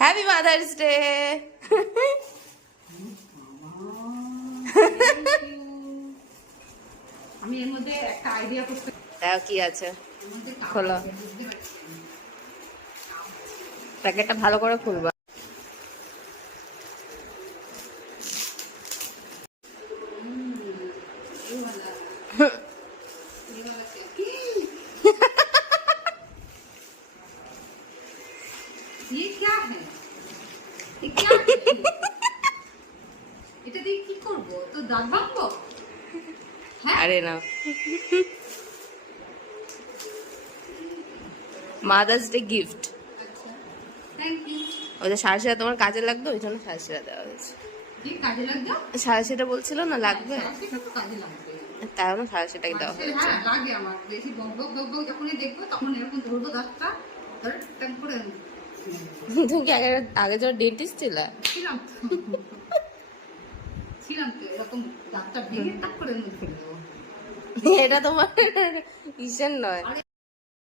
Happy mother's day. আমি এর মধ্যে একটা আইডিয়া করতে তাও কি আছে, খোলো প্যাকেটটা ভালো করে খুলবা। ये क्या है? ये क्या है? এটা দিয়ে কি করব? তো দাঁত ভাঙবো? হ্যাঁ? আরে না, মাদার্স ডে গিফট। আচ্ছা। Thank you. ওই যে সাড়ে সেটা তোমার কাজে লাগবে, ওই জন্য সাড়ে সেটা দেওয়া হয়েছে। কি কাজে লাগবে? সাড়ে সেটা বলছিল না লাগবে, সেটা তো কাজে লাগবে। তাই জন্য সাড়ে সেটাকে দেওয়া হয়েছে। হ্যাঁ, লাগে আমার। বেশি বক বক বক বক যখনই দেখবো তখন এরকম ধরবো দাঁতটা, ধরে টান করে তুমি কি আগে আগে যখন ডেন্টিস্ট ছিল? ছিলাম তো। ছিলাম তো, এরকম দাঁতটা ভেঙে টাক করে ফেলে দেবো। এটা তোমার ইসের নয়।